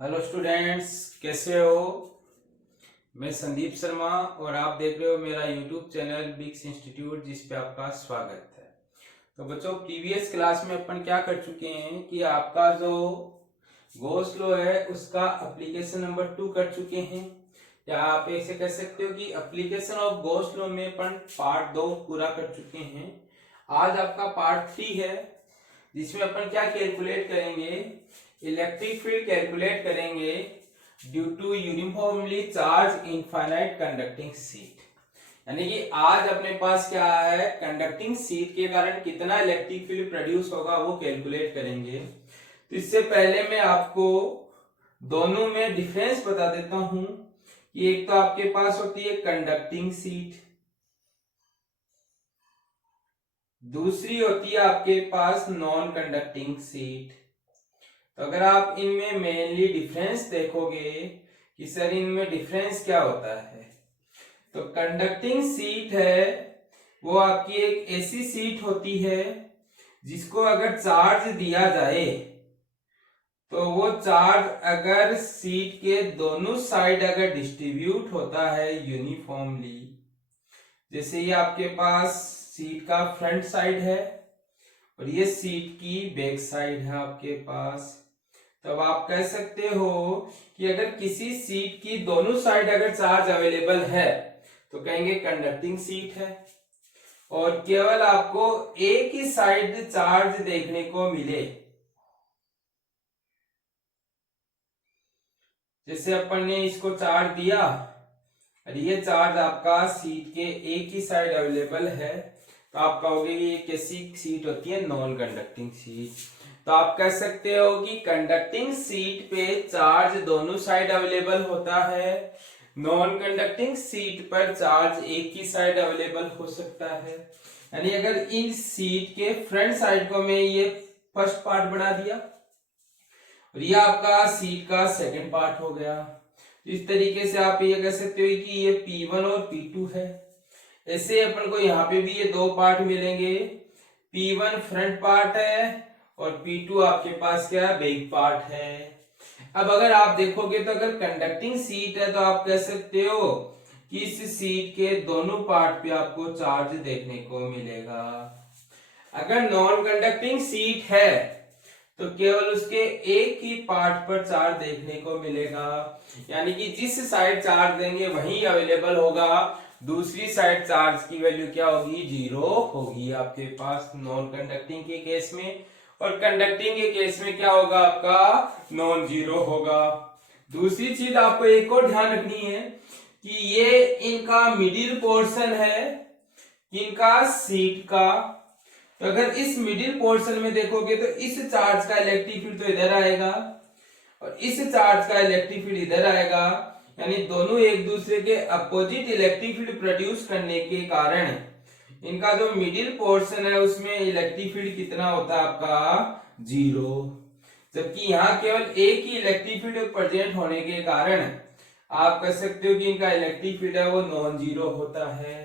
Hello students, कैसे हो। मैं संदीप शर्मा और आप देख रहे हो मेरा यूट्यूब चैनल बिक्स इंस्टीट्यूट, जिस पे आपका स्वागत है। तो बच्चों, प्रीवियस क्लास में अपन क्या कर चुके हैं कि आपका जो गॉस लॉ है उसका एप्लीकेशन नंबर 2 कर चुके हैं, या आप ऐसे कह सकते हो कि एप्लीकेशन ऑफ गॉस लॉ में अपन पार्ट 2 पूरा कर चुके हैं। आज आपका पार्ट 3 है, जिसमें अपन क्या कैलकुलेट करेंगे, इलेक्ट्रिक फील्ड कैलकुलेट करेंगे due to uniformly charge infinite conducting sheet. यानी कि आज अपने पास क्या है, कंडक्टिंग शीट के कारण कितना इलेक्ट्रिक फील्ड प्रोड्यूस होगा वो कैलकुलेट करेंगे। तो इससे पहले मैं आपको दोनों में डिफरेंस बता देता हूं कि एक तो आपके पास होती है कंडक्टिंग शीट, दूसरी होती है आपके पास नॉन कंडक्टिंग शीट। तो अगर आप इनमें मेनली डिफरेंस देखोगे कि सर इनमें डिफरेंस क्या होता है, तो कंडक्टिंग शीट है वो आपकी एक ऐसी शीट होती है जिसको अगर चार्ज दिया जाए तो वो चार्ज अगर शीट के दोनों साइड अगर डिस्ट्रीब्यूट होता है यूनिफॉर्मली, जैसे ये आपके पास शीट का फ्रंट साइड है और ये शीट की बैक साइड है आपके पास, तब आप कह सकते हो कि अगर किसी शीट की दोनों साइड अगर चार्ज अवेलेबल है तो कहेंगे कंडक्टिंग शीट है, और केवल आपको एक ही साइड चार्ज देखने को मिले, जैसे अपन ने इसको चार्ज दिया और ये चार्ज आपका शीट के एक ही साइड अवेलेबल है, तो आप कहोगे ये कैसी शीट होती है, नॉन कंडक्टिंग शीट। तो आप कह सकते हो कि कंडक्टिंग शीट पे चार्ज दोनों साइड अवेलेबल होता है, नॉन कंडक्टिंग शीट पर चार्ज एक ही साइड अवेलेबल हो सकता है। यानी अगर इन शीट के फ्रंट साइड को मैं ये फर्स्ट पार्ट बना दिया और ये आपका शीट का सेकंड पार्ट हो गया, इस तरीके से आप ये कह सकते हो कि ये P1 और P2 है। ऐसे अपन को यहाँ पे भी ये दो पार्ट मिलेंगे, P1 फ्रंट पार्ट है और P2 आपके पास क्या है, बैक पार्ट है। अब अगर आप देखोगे तो अगर कंडक्टिंग शीट है तो आप कह सकते हो कि इस शीट के दोनों पार्ट पे आपको चार्ज देखने को मिलेगा। अगर नॉन कंडक्टिंग शीट है तो केवल उसके एक ही पार्ट पर चार्ज देखने को मिलेगा, यानी कि जिस साइड चार्ज देंगे वही अवेलेबल होगा, दूसरी साइड चार्ज की वैल्यू क्या होगी, 0 होगी आपके पास नॉन कंडक्टिंग के केस में, और कंडक्टिंग के केस में क्या होगा आपका, नॉन जीरो होगा। दूसरी चीज आपको एक और ध्यान रखनी है कि ये इनका मिडिल पोर्शन है इनका शीट का, तो अगर इस मिडिल पोर्शन में देखोगे तो इस चार्ज का इलेक्ट्रिक फील्ड तो इधर आएगा और इस चार्ज का इलेक्ट्रिक फील्ड इधर आएगा, यानी दोनों एक दूसरे के अपोजिट इलेक्ट्रिक फील्ड प्रोड्यूस करने के कारण इनका जो मिडिल पोर्शन है उसमें इलेक्ट्रिक फील्ड कितना होता है आपका, 0। जबकि यहाँ केवल एक ही इलेक्ट्रिक फील्ड प्रेजेंट होने के कारण आप कह सकते हो कि इनका इलेक्ट्रिक फील्ड है वो नॉन जीरो होता है।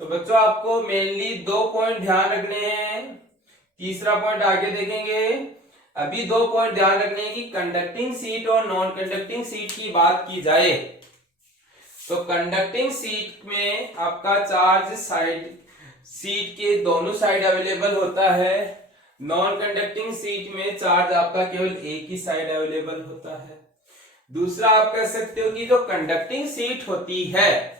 तो बच्चों, आपको मेनली 2 पॉइंट ध्यान रखने हैं, तीसरा पॉइंट आगे देखेंगे। अभी 2 पॉइंट ध्यान रखने हैं कि कंडक्टिंग शीट और नॉन कंडक्टिंग शीट की बात की जाए तो कंडक्टिंग शीट में आपका चार्ज साइड शीट के दोनों साइड अवेलेबल होता है, नॉन कंडक्टिंग शीट में चार्ज आपका केवल एक ही साइड अवेलेबल होता है। दूसरा आप कह सकते हो कि जो कंडक्टिंग शीट होती है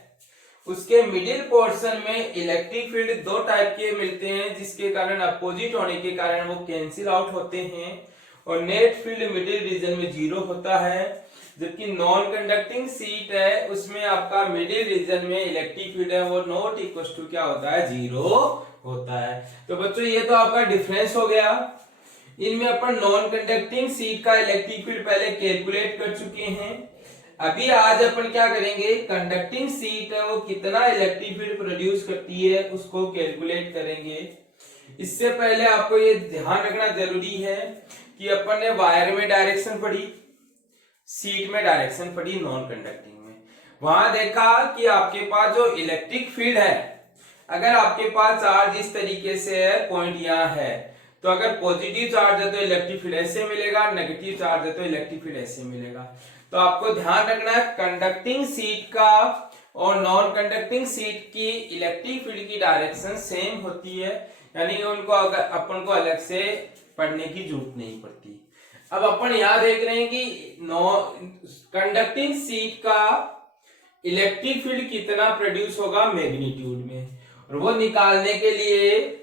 उसके मिडिल पोर्शन में इलेक्ट्रिक फील्ड 2 टाइप के मिलते हैं, जिसके कारण अपोजिट होने के कारण वो कैंसिल आउट होते हैं और नेट फील्ड मिडिल रीजन में 0 होता है। जबकि नॉन कंडक्टिंग शीट है उसमें आपका मिडिल रीजन में इलेक्ट्रिक फील्ड है वो नॉट इक्वल टू क्या होता है, 0 होता है। तो बच्चों, ये तो आपका डिफरेंस हो गया। इनमें अपन नॉन कंडक्टिंग शीट का इलेक्ट्रिक फील्ड पहले कैलकुलेट कर चुके हैं। अभी आज अपन क्या करेंगे, कंडक्टिंग शीट है वो कितना इलेक्ट्रिक फील्ड प्रोड्यूस करती है उसको कैलकुलेट करेंगे। इससे पहले आपको ये ध्यान रखना जरूरी है कि अपन ने वायर में डायरेक्शन पढ़ी, शीट में डायरेक्शन पढ़ी नॉन कंडक्टिंग में, वहां देखा कि आपके पास जो इलेक्ट्रिक फील्ड है, अगर आपके पास चार्ज इस तरीके से है, पॉइंट यहां है, तो अगर पॉजिटिव चार्ज है तो इलेक्ट्रिक फील्ड ऐसे मिलेगा, नेगेटिव चार्ज है तो इलेक्ट्रिक फील्ड ऐसे मिलेगा। तो आपको ध्यान रखना है कंडक्टिंग सीट का और नॉन कंडक्टिंग सीट की इलेक्ट्रिक फील्ड की डायरेक्शन सेम होती है, यानी उनको अगर अपन को अलग से पढ़ने की जरूरत नहीं पड़ती। अब अपन यहां देख रहे हैं कि कंडक्टिंग सीट का इलेक्ट्रिक फील्ड कितना प्रोड्यूस होगा मैग्नीट्यूड में, और वो निकालने के लिए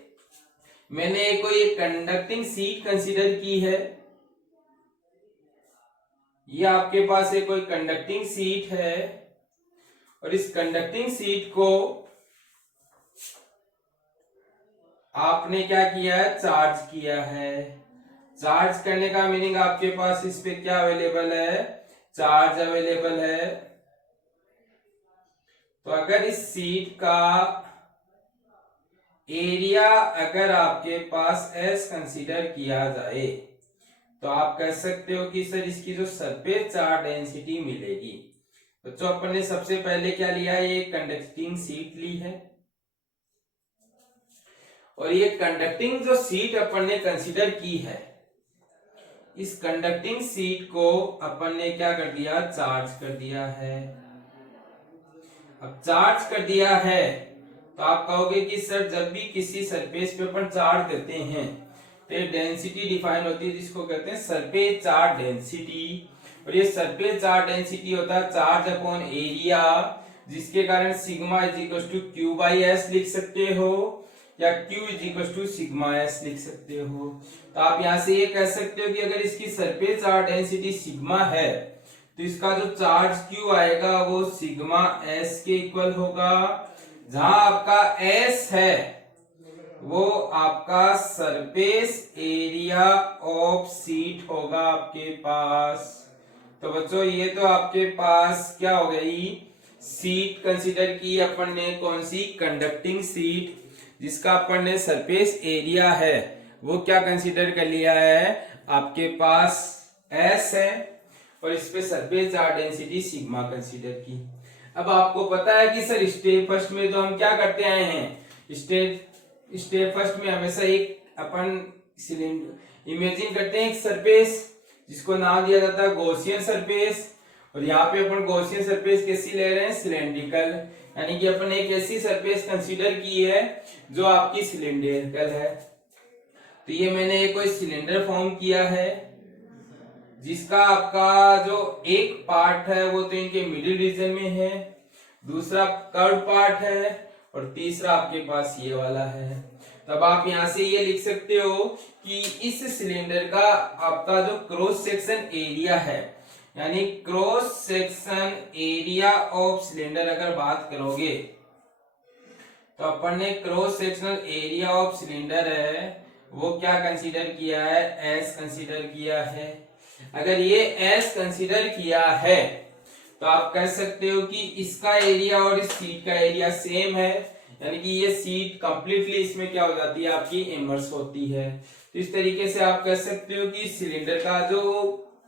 मैंने कोई कंडक्टिंग सीट कंसीडर की है। ये आपके पास एक कोई कंडक्टिंग सीट है और इस कंडक्टिंग सीट को आपने क्या किया है, चार्ज किया है। चार्ज करने का मीनिंग आपके पास इस पे क्या अवेलेबल है, चार्ज अवेलेबल है। तो अगर इस सीट का एरिया अगर आपके पास एस कंसीडर किया जाए तो आप कह सकते हो कि सर इसकी जो सरफेस चार्ज डेंसिटी मिलेगी। बच्चों अपन ने सबसे पहले क्या लिया है, ये कंडक्टिंग सीट ली है और ये कंडक्टिंग जो सीट अपन ने कंसीडर की है, इस कंडक्टिंग सीट को अपन ने क्या कर दिया, चार्ज कर दिया है। अब चार्ज कर दिया है तो आप कहोगे कि सर जब भी किसी सरफेस पे अपन चार्ज देते हैं तो डेंसिटी डिफाइन होती है जिसको कहते हैं सरफेस चार्ज डेंसिटी, और ये सरफेस चार्ज डेंसिटी होता है चार्ज अपॉन एरिया, जिसके कारण sigma is equal to Q by S लिख सकते हो या Q is equal to sigma S लिख सकते हो। तो आप यहां से ये कह सकते हो कि अगर इसकी सरफेस चार्ज डेंसिटी सिग्मा है तो इसका जो चार्ज क्यू आएगा वो सिग्मा एस के इक्वल होगा, जहां आपका एस है वो आपका सरफेस एरिया ऑफ सीट होगा आपके पास। तो बच्चों ये तो आपके पास क्या हो गई, सीट कंसीडर की अपन ने, कौन सी, कंडक्टिंग सीट, जिसका अपन ने सरफेस एरिया है वो क्या कंसीडर कर लिया है, आपके पास एस है, और इस पे surface charge density sigma consider की। अब आपको पता है कि सर स्टेप फर्स्ट में तो हम क्या करते आए हैं, स्टेप फर्स्ट में हमेशा एक अपन सिलेंडर इमेजिन करते हैं, एक सरफेस जिसको नाम दिया जाता है गॉसियन सरफेस, और यहाँ पे अपन गॉसियन सरफेस कैसी ले रहे हैं, सिलेंड्रिकल, यानी कि अपन एक ऐसी सरफेस कंसीडर की है जो आपकी सिलेंड्रिकल है। तो ये मैंने एक कोई सिलेंडर फॉर्म किया है जिसका आपका जो एक पार्ट है वो तो इनके मिडिल रीजन में है, दूसरा कर्व पार्ट है और तीसरा आपके पास ये वाला है। तब आप यहां से ये लिख सकते हो कि इस सिलेंडर का आपका जो क्रॉस सेक्शन एरिया है, यानी cross section area of cylinder अगर बात करोगे तो अपन ने cross sectional area of cylinder है वो क्या कंसीडर किया है, एस कंसीडर किया है। अगर ये एस कंसीडर किया है तो आप कह सकते हो कि इसका एरिया और इस सीट का एरिया सेम है, यानी कि ये सीट कंप्लीटली इसमें क्या हो जाती है, आपकी इमर्स होती है। तो इस तरीके से आप कह सकते हो कि सिलेंडर का जो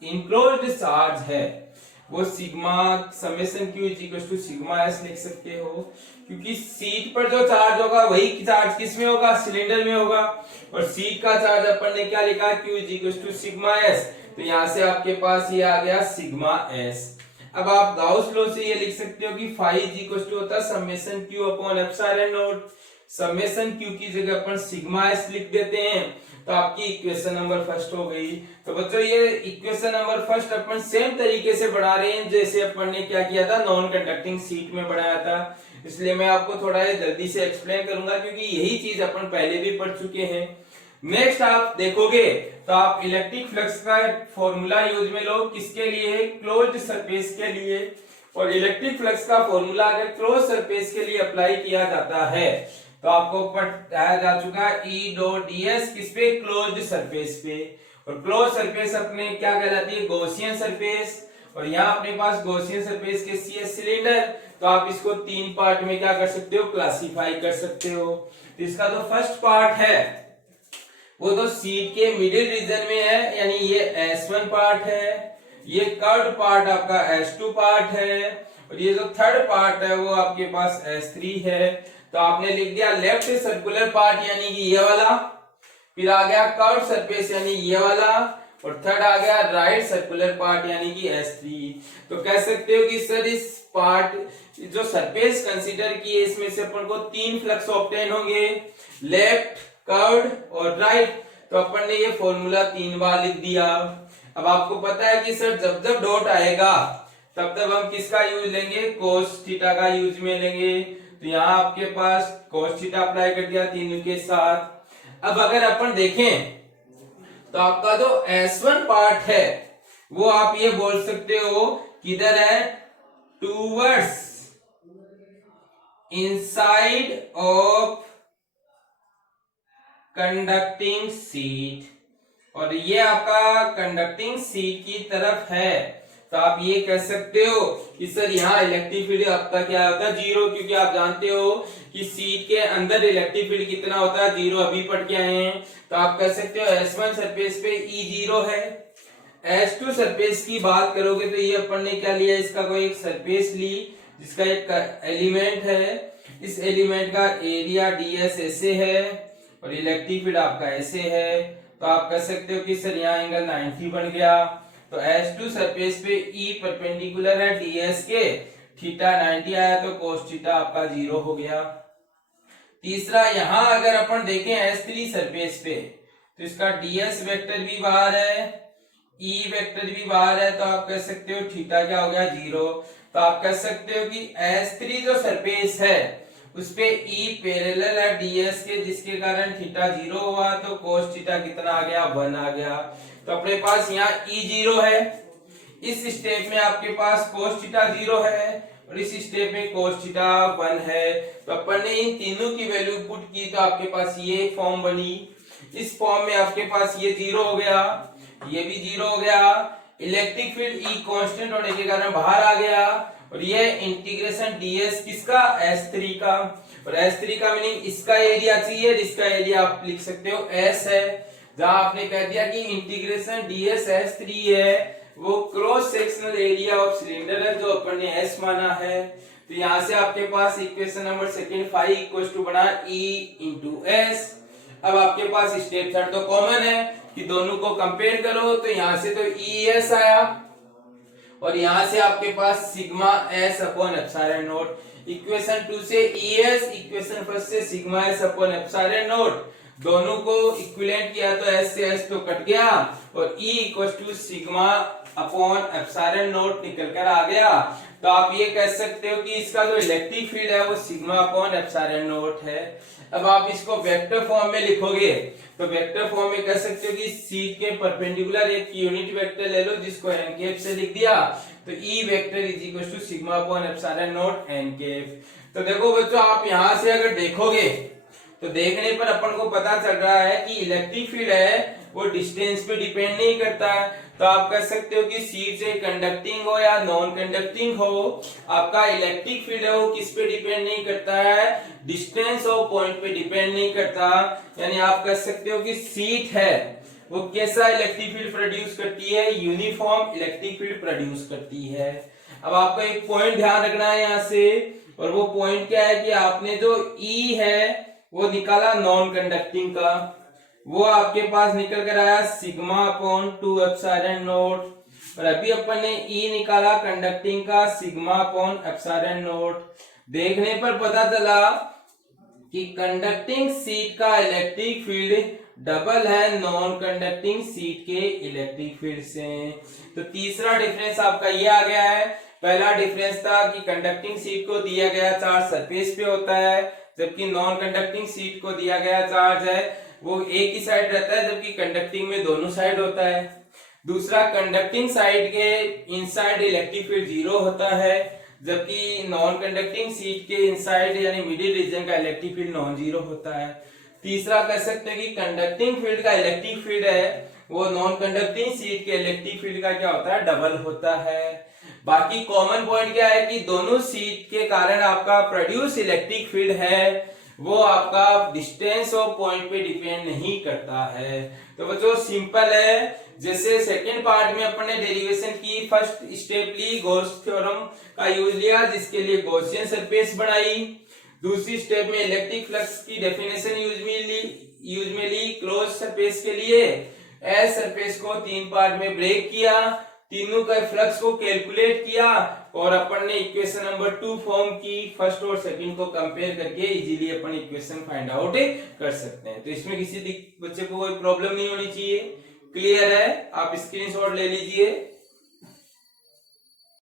इनक्लोज्ड चार्ज है वो sigma summation Q is equal to sigma S लिख सकते हो, क्योंकि सीट पर जो चार्ज होगा वही चार्ज किस में होगा, सिलेंडर में होगा, और सीट का चार्ज अपन ने क्या लिखा, Q is equal to sigma S. तो यहां से आपके पास ये आ गया सिग्मा एस। अब आप गाउस लॉ से ये लिख सकते हो कि फाई इज इक्वल टू होता है summation Q upon epsilon not, summation Q की जगह अपन सिग्मा एस लिख देते हैं, तो आपकी इक्वेशन नंबर फर्स्ट हो गई। तो बच्चों ये इक्वेशन नंबर फर्स्ट अपन सेम तरीके से बढ़ा रहे हैं जैसे अपन ने क्या किया था, नॉन कंडक्टिंग सीट में बढ़ाया था, इसलिए मैं आपको थोड़ा जल्दी से एक्सप्लेन करूंगा क्योंकि यही चीज अपन पहले भी पढ़ चुके हैं। नेक्स्ट आप देखोगे तो आप इलेक्ट्रिक फ्लक्स का फॉर्मूला यूज में लो, किसके लिए, क्लोज्ड सरफेस के लिए, और इलेक्ट्रिक फ्लक्स का फॉर्मूला अगर क्लोज सरफेस के लिए अप्लाई किया जाता है तो आपको बताया जा चुका है ई डॉट डीएस किस पे, क्लोज्ड सरफेस पे, और क्लोज सरफेस अपने क्या कहलाती है, गॉसियन सरफेस, और यहाँ अपने पास गॉसियन सरफेस कैसी है, सिलेंडर। तो आप इसको तीन पार्ट में क्या कर सकते हो, क्लासिफाई कर सकते हो। तो इसका जो फर्स्ट पार्ट है वो तो सीट के मिडिल रीजन में है, यानी ये S1 पार्ट है, ये कर्व पार्ट आपका S2 पार्ट है, और ये जो थर्ड पार्ट है वो आपके पास S3 है। तो आपने लिख दिया लेफ्ट सर्कुलर पार्ट यानी कि ये वाला, फिर आ गया कर्व सरफेस यानी ये वाला, और थर्ड आ गया राइट सर्कुलर पार्ट यानी कि S3। तो कह सकते हो कि सर इस पार्ट जो सरफेस कंसीडर किए इसमें से अपन को 3 फ्लक्स ऑब्टेन होंगे, लेफ्ट, कर्व्ड और राइट। तो अपन ने ये फॉर्मूला 3 बार लिख दिया। अब आपको पता है कि सर जब जब डॉट आएगा तब तब हम किसका यूज लेंगे, कोस थीटा का यूज में लेंगे। तो यहाँ आपके पास कोस थीटा अप्लाई कर दिया तीनों के साथ। अब अगर अपन देखें तो आपका जो S1 पार्ट है वो आप ये बोल सकते हो किधर है, towards inside of conducting seat, और ये आपका कंडक्टिंग सीट की तरफ है। तो आप ये कह सकते हो कि सर यहाँ इलेक्ट्रिक फील्ड आपका क्या होता है, जीरो, क्योंकि आप जानते हो कि सीट के अंदर इलेक्ट्रिक फील्ड कितना होता है, जीरो, अभी पढ़ के आए हैं। तो आप कह सकते हो S1 सरफेस पे E जीरो है। S2 सरफेस की बात करोगे तो ये अपन ने क्या लिया, इसका कोई एक सरफेस ली जिसका एक एलिमेंट है, इस एलिमेंट का एरिया ds ऐसे है और इलेक्ट्रिक फील्ड आपका ऐसे है। तो आप कह सकते हो कि सर यहाँ एंगल 90 बन गया। तो S2 सरफेस पे E परपेंडिकुलर है ds के, थीटा 90 आया तो कोस थीटा आपका 0 हो गया। तीसरा, यहां अगर अपन देखें S3 सरफेस पे तो इसका ds वेक्टर भी बाहर है, E वेक्टर भी बाहर है। तो आप कह सकते हो थीटा क्या हो गया, 0। तो आप कह सकते हो कि S3 जो सरफेस है उस पे E पैरेलल है ds के, जिसके कारण थीटा 0 हुआ। तो कोस थीटा कितना आ गया, 1 आ गया। तो अपने पास यहाँ E 0 है, इस स्टेप में आपके पास कोस थीटा 0 है और इस स्टेप में कोस थीटा 1 है। तो अपन ने इन तीनों की वैल्यू पुट की तो आपके पास ये फॉर्म बनी। इस फॉर्म में आपके पास ये 0 हो गया, ये भी 0 हो गया। इलेक्ट्रिक फील्ड E कांस्टेंट होने के कारण बाहर आ गया और ये इंटीग्रेशन ds किसका, S3 का, और S3 का मीनिंग इसका एरिया चाहिए, जिसका एरिया आप लिख सकते हो S है। जहां आपने कह दिया कि इंटीग्रेशन ds S3 है, वो cross sectional area of cylinder है जो अपन ने S माना है। तो यहां से आपके पास equation number second phi equals to बना E इंटू S। अब आपके पास स्टेप थर्ड तो कॉमन है कि दोनों को कंपेयर करो, तो यहां से तो ES आया और यहां से आपके पास sigma S upon epsilon not. Equation 2 से ES, इक्वेशन फर्स्ट से sigma S upon epsilon not, दोनों को इक्विवेलेंट किया तो S से S तो कट गया और E equals to sigma upon epsilon naught निकल कर आ गया। तो आप ये कह सकते हो कि इसका जो इलेक्ट्रिक फील्ड है वो सिग्मा अपॉन एप्सिलॉन नॉट है। अब आप इसको वेक्टर फॉर्म में लिखोगे तो वेक्टर फॉर्म में कह सकते हो कि सीट के परपेंडिकुलर एक यूनिट वेक्टर ले लो जिसको n कैप से लिख दिया, तो E vector is equal to sigma upon epsilon naught n cap. तो देखो बच्चों, आप यहां से अगर देखोगे तो देखने पर अपन को पता चल रहा है कि इलेक्ट्रिक फील्ड है वो डिस्टेंस पे डिपेंड नहीं करता है। तो आप कह सकते हो कि सीट से कंडक्टिंग हो या नॉन कंडक्टिंग हो, आपका इलेक्ट्रिक फील्ड है वो किस पे डिपेंड नहीं करता है, डिस्टेंस ऑफ पॉइंट पे डिपेंड नहीं करता। यानी आप कह सकते हो कि सीट है वो कैसा इलेक्ट्रिक फील्ड प्रोड्यूस करती है, यूनिफॉर्म इलेक्ट्रिक फील्ड प्रोड्यूस करती है। अब आपको एक पॉइंट ध्यान रखना है यहाँ से, और वो पॉइंट क्या है कि आपने जो E है वो निकाला नॉन कंडक्टिंग का, वो आपके पास निकल कर आया सिग्मा अपॉन 2 एप्सिलॉन नॉट, और अभी अपन ने E निकाला कंडक्टिंग का सिग्मा अपॉन एप्सिलॉन नॉट। देखने पर पता चला कि कंडक्टिंग सीट का इलेक्ट्रिक फील्ड डबल है नॉन कंडक्टिंग सीट के इलेक्ट्रिक फील्ड से। तो तीसरा डिफरेंस आपका ये आ गया है। पहला डिफरेंस था कि कंडक्टिंग सीट को दिया गया चार्ज सरफेस पे होता है, जबकि नॉन कंडक्टिंग सीट को दिया गया चार्ज है वो एक ही साइड रहता है, जबकि कंडक्टिंग में दोनों साइड होता है। दूसरा, कंडक्टिंग साइड के इनसाइड इलेक्ट्रिक फील्ड 0 होता है, जबकि नॉन कंडक्टिंग सीट के इनसाइड यानी मिडिल रीजन का इलेक्ट्रिक फील्ड नॉन जीरो होता है। तीसरा कह सकते हैं कि कंडक्टिंग फील्ड का इलेक्ट्रिक फील्ड है वो नॉन कंडक्टिंग सीट के इलेक्ट्रिक फील्ड का क्या होता है, डबल होता है। बाकी कॉमन पॉइंट क्या है कि दोनों सीट के कारण आपका प्रोड्यूस इलेक्ट्रिक फील्ड है वो आपका डिस्टेंस ऑफ पॉइंट पे डिपेंड नहीं करता है। तो बच्चों सिंपल है, जैसे सेकंड पार्ट में अपन ने डेरिवेशन की, फर्स्ट स्टेप ली, गॉस थ्योरम का यूज लिया जिसके लिए गॉसियन सरफेस बनाई। दूसरी स्टेप में इलेक्ट्रिक फ्लक्स की डेफिनेशन यूज में ली, यूजुअली क्लोज सरफेस के लिए एस सरफेस को 3 पार्ट में ब्रेक किया, तीनों का फ्लक्स को कैलकुलेट किया और अपन ने इक्वेशन नंबर 2 फॉर्म की, फर्स्ट और सेकंड को कंपेयर करके इजीली अपन इक्वेशन फाइंड आउट कर सकते हैं। तो इसमें किसी बच्चे को कोई प्रॉब्लम नहीं होनी चाहिए। क्लियर है? आप स्क्रीनशॉट ले लीजिए।